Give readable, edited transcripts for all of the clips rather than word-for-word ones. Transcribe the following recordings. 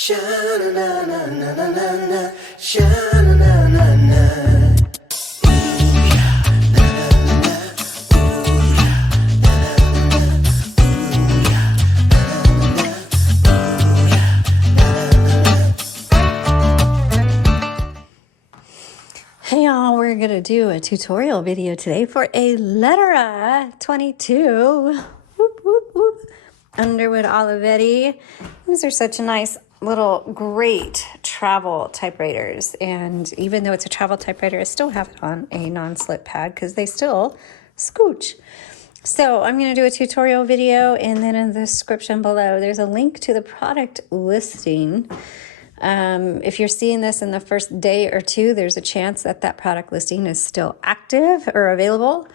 Sha-na-na-na-na-na-na, sha-na-na-na-na. Hey y'all, we're going to do a tutorial video today for a Lettera 22. Whoop, whoop, whoop. Underwood-Olivetti. These are such nice little great travel typewriters. And even though it's a travel typewriter, I still have it on a non-slip pad because they still scooch. So I'm going to do a tutorial video, and then in the description below, there's a link to the product listing. If you're seeing this in the first day or two, there's a chance that that product listing is still active or available.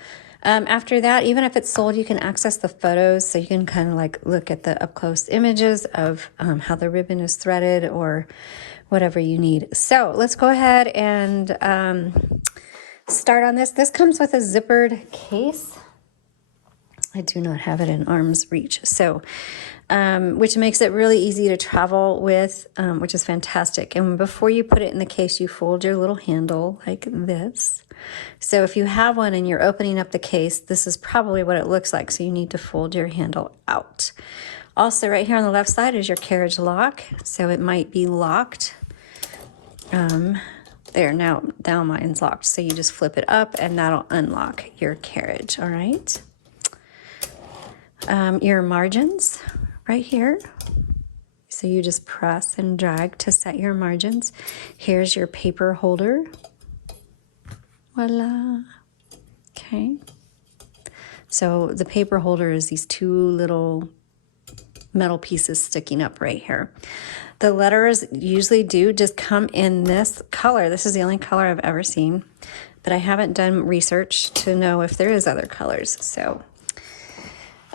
After that, even if it's sold, you can access the photos, so you can kind of like look at the up-close images of how the ribbon is threaded or whatever you need. So let's go ahead and start on this. This comes with a zippered case. I do not have it in arm's reach, so which makes it really easy to travel with, which is fantastic. And before you put it in the case, you fold your little handle like this. So if you have one and you're opening up the case, this is probably what it looks like. So you need to fold your handle out. Also, right here on the left side is your carriage lock. So it might be locked. There, now mine's locked. So you just flip it up and that'll unlock your carriage, all right? Your margins right here. So you just press and drag to set your margins. Here's your paper holder. Voila. Okay. So the paper holder is these two little metal pieces sticking up right here. The letters usually do just come in this color. This is the only color I've ever seen, but I haven't done research to know if there is other colors. So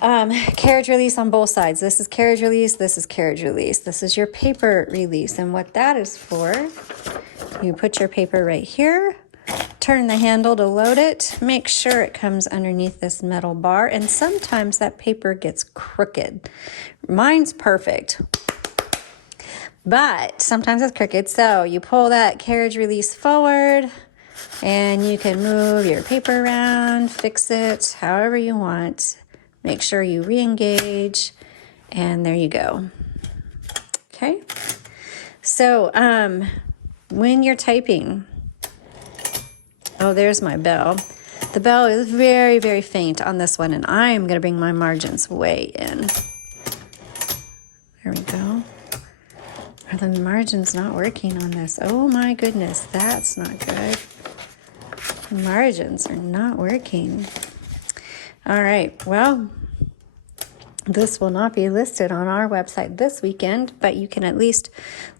carriage release on both sides. This is carriage release, this is carriage release. This is your paper release. And what that is for, you put your paper right here, turn the handle to load it, make sure it comes underneath this metal bar, and sometimes that paper gets crooked. Mine's perfect, but sometimes it's crooked. So you pull that carriage release forward, and you can move your paper around, fix it however you want. Make sure you re-engage, and there you go. Okay. So when you're typing, oh, there's my bell. The bell is very, very faint on this one, and I'm going to bring my margins way in. There we go. Are the margins not working on this? Oh my goodness, that's not good. The margins are not working. All right, well, this will not be listed on our website this weekend, but you can at least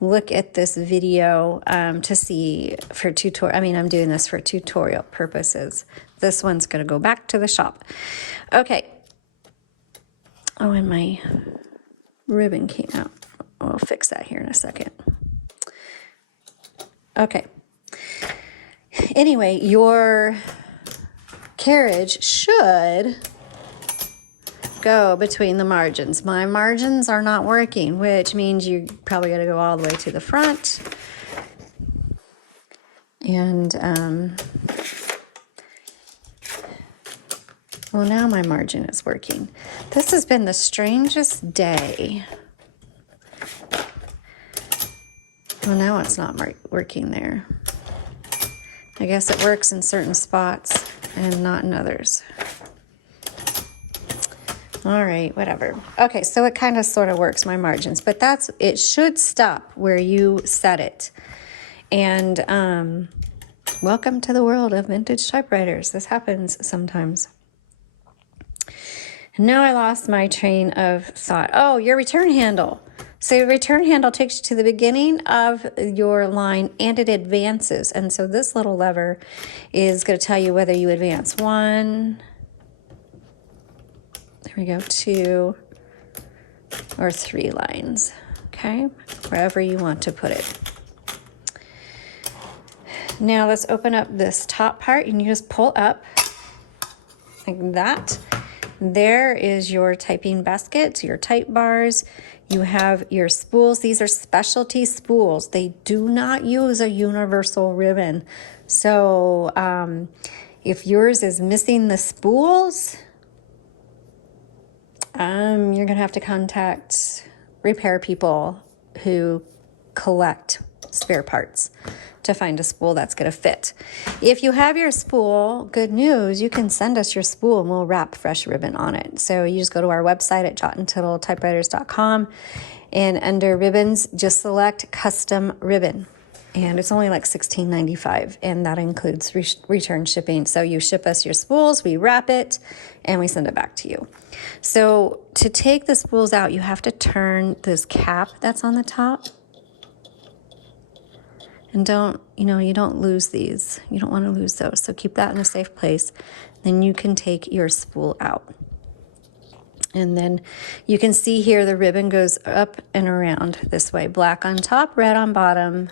look at this video to see for tutorial. I mean, I'm doing this for tutorial purposes. This one's going to go back to the shop. Okay. Oh, and my ribbon came out. I'll fix that here in a second. Okay. Anyway, your carriage should go between the margins. My margins are not working, which means you probably got to go all the way to the front. And well, now my margin is working. This has been the strangest day. Well, now it's not working there. I guess it works in certain spots and not in others. All right, whatever. Okay, so it kind of sort of works, my margins, but it should stop where you set it. And welcome to the world of vintage typewriters. This happens sometimes. And now I lost my train of thought. Oh, your return handle. So your return handle takes you to the beginning of your line, and it advances. And so this little lever is going to tell you whether you advance 1, there we go, 2 or 3 lines, okay? Wherever you want to put it. Now let's open up this top part, and you just pull up like that. There is your typing basket, your type bars, You have your spools. These are specialty spools. They do not use a universal ribbon. So if yours is missing the spools, you're going to have to contact repair people who collect spare parts to find a spool that's going to fit. If you have your spool, good news, you can send us your spool and we'll wrap fresh ribbon on it. So you just go to our website at jotandtittletypewriters.com, and under ribbons, just select custom ribbon. And it's only like $16.95, and that includes return shipping. So you ship us your spools, we wrap it, and we send it back to you. So to take the spools out, you have to turn this cap that's on the top. And you don't lose these. You don't want to lose those. So keep that in a safe place. Then you can take your spool out. And then you can see here the ribbon goes up and around this way. Black on top, red on bottom.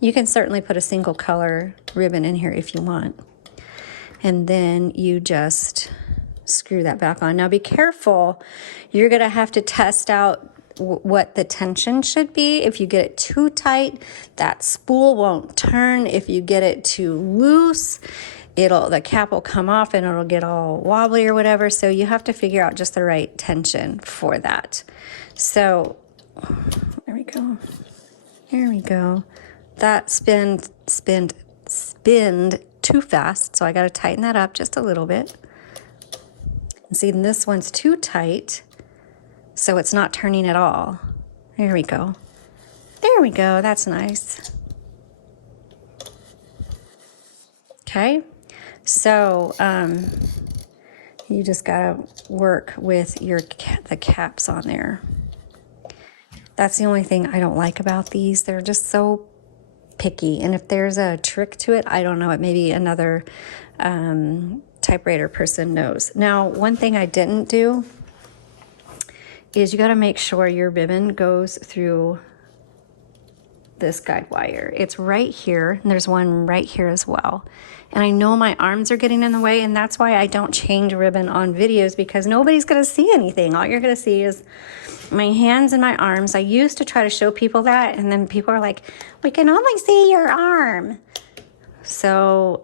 You can certainly put a single color ribbon in here if you want. And then you just screw that back on. Now be careful. You're going to have to test out what the tension should be. If you get it too tight, that spool won't turn. If you get it too loose, the cap will come off and it'll get all wobbly or whatever. So you have to figure out just the right tension for that. So there we go. Here we go. That spinned too fast, so I got to tighten that up just a little bit. And see, this one's too tight, so it's not turning at all. There we go. There we go. That's nice. Okay, so you just gotta work with the caps on there. That's the only thing I don't like about these. They're just so picky, and if there's a trick to it, I don't know it. Maybe another typewriter person knows. Now, one thing I didn't do is you got to make sure your ribbon goes through this guide wire. It's right here, and there's one right here as well. And I know my arms are getting in the way, and that's why I don't change ribbon on videos, because nobody's going to see anything. All you're going to see is my hands and my arms. I used to try to show people that, and then people are like, we can only see your arm. So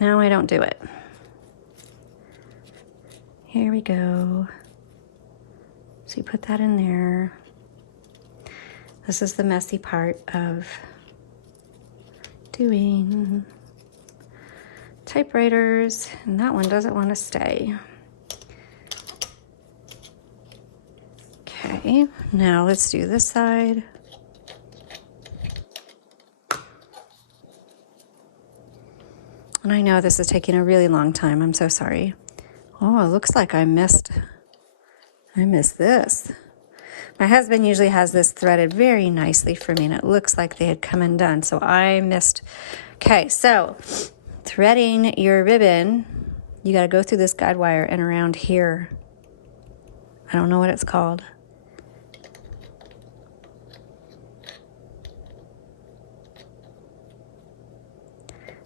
now I don't do it. Here we go. So you put that in there. This is the messy part of doing typewriters, and that one doesn't want to stay. Okay, now let's do this side. And I know this is taking a really long time. I'm so sorry. Oh, it looks like I missed this. My husband usually has this threaded very nicely for me, and it looks like they had come undone, so I missed. Okay, so threading your ribbon, you got to go through this guide wire and around here. I don't know what it's called.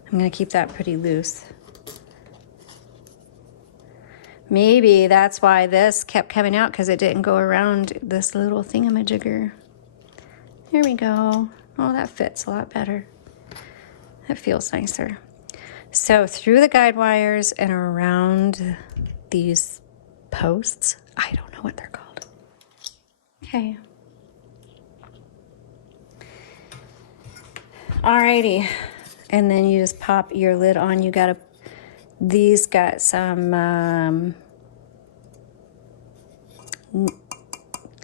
I'm going to keep that pretty loose. Maybe that's why this kept coming out, because it didn't go around this little thingamajigger. Here we go. Oh, that fits a lot better. That feels nicer. So through the guide wires and around these posts. I don't know what they're called. Okay. Alrighty. And then you just pop your lid on. You got to, these got some,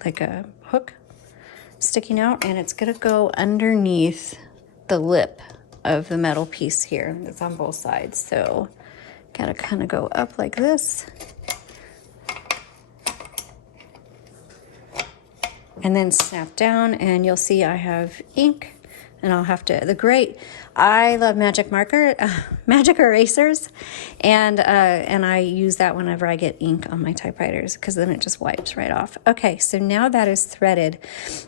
like a hook sticking out, and it's going to go underneath the lip of the metal piece here. It's on both sides. So got to kind of go up like this. And then snap down, and you'll see I have ink. And I'll have to, I love magic erasers, and I use that whenever I get ink on my typewriters, because then it just wipes right off. Okay, so now that is threaded.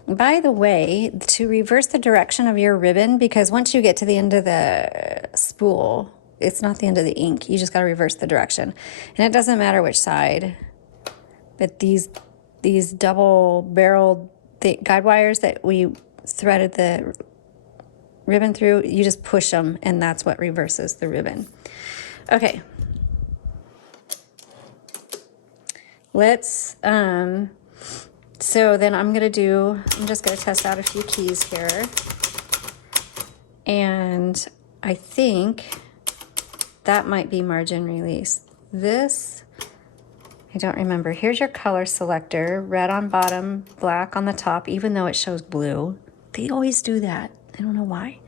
By the way, to reverse the direction of your ribbon, because once you get to the end of the spool, it's not the end of the ink. You just got to reverse the direction. And it doesn't matter which side, but these these double-barreled guide wires that we threaded the ribbon through. You just push them, and that's what reverses the ribbon. Okay. Let's, so then I'm just gonna test out a few keys here. And I think that might be margin release. This, I don't remember. Here's your color selector, red on bottom, black on the top, even though it shows blue. They always do that. I don't know why.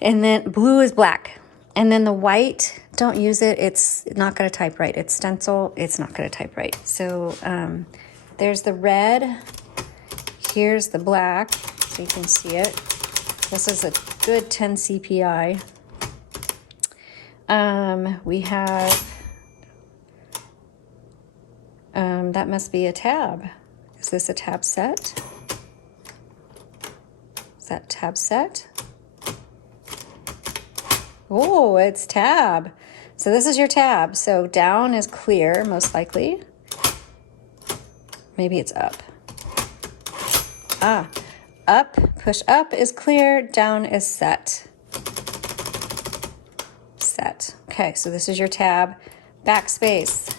And then blue is black. And then the white, don't use it. It's not going to type right. It's stencil. It's not going to type right. So there's the red. Here's the black, so you can see it. This is a good 10 CPI. We have, that must be a tab. Is this a tab set? Is that tab set? Oh, it's tab. So this is your tab. So down is clear, most likely. Maybe it's up. Ah, up, push up is clear, down is set. Set. Okay, so this is your tab. Backspace.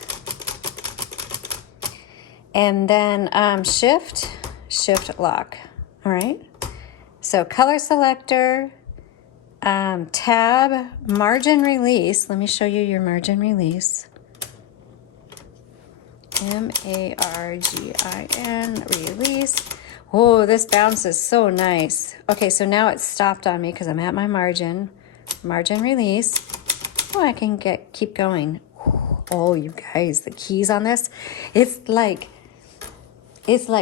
And then shift lock. All right. So color selector, tab, margin release. Let me show you your margin release. M-A-R-G-I-N, release. Oh, this bounces so nice. Okay, so now it's stopped on me because I'm at my margin. Margin release. Oh, I can keep going. Oh, you guys, the keys on this, it's like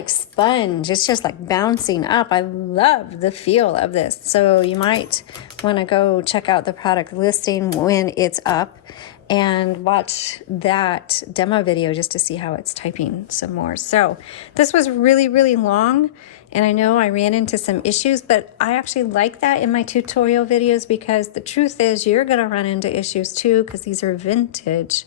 sponge. It's just like bouncing up. I love the feel of this. So you might want to go check out the product listing when it's up and watch that demo video just to see how it's typing some more. So this was really, really long, and I know I ran into some issues, but I actually like that in my tutorial videos because the truth is you're going to run into issues too because these are vintage,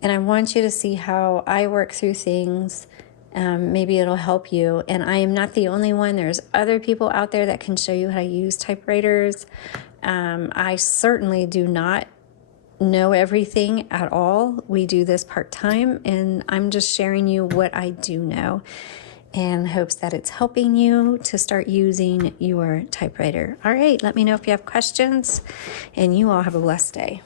and I want you to see how I work through things. Maybe it'll help you. And I am not the only one. There's other people out there that can show you how to use typewriters. I certainly do not know everything at all. We do this part-time, and I'm just sharing you what I do know in hopes that it's helping you to start using your typewriter. All right, let me know if you have questions, and you all have a blessed day.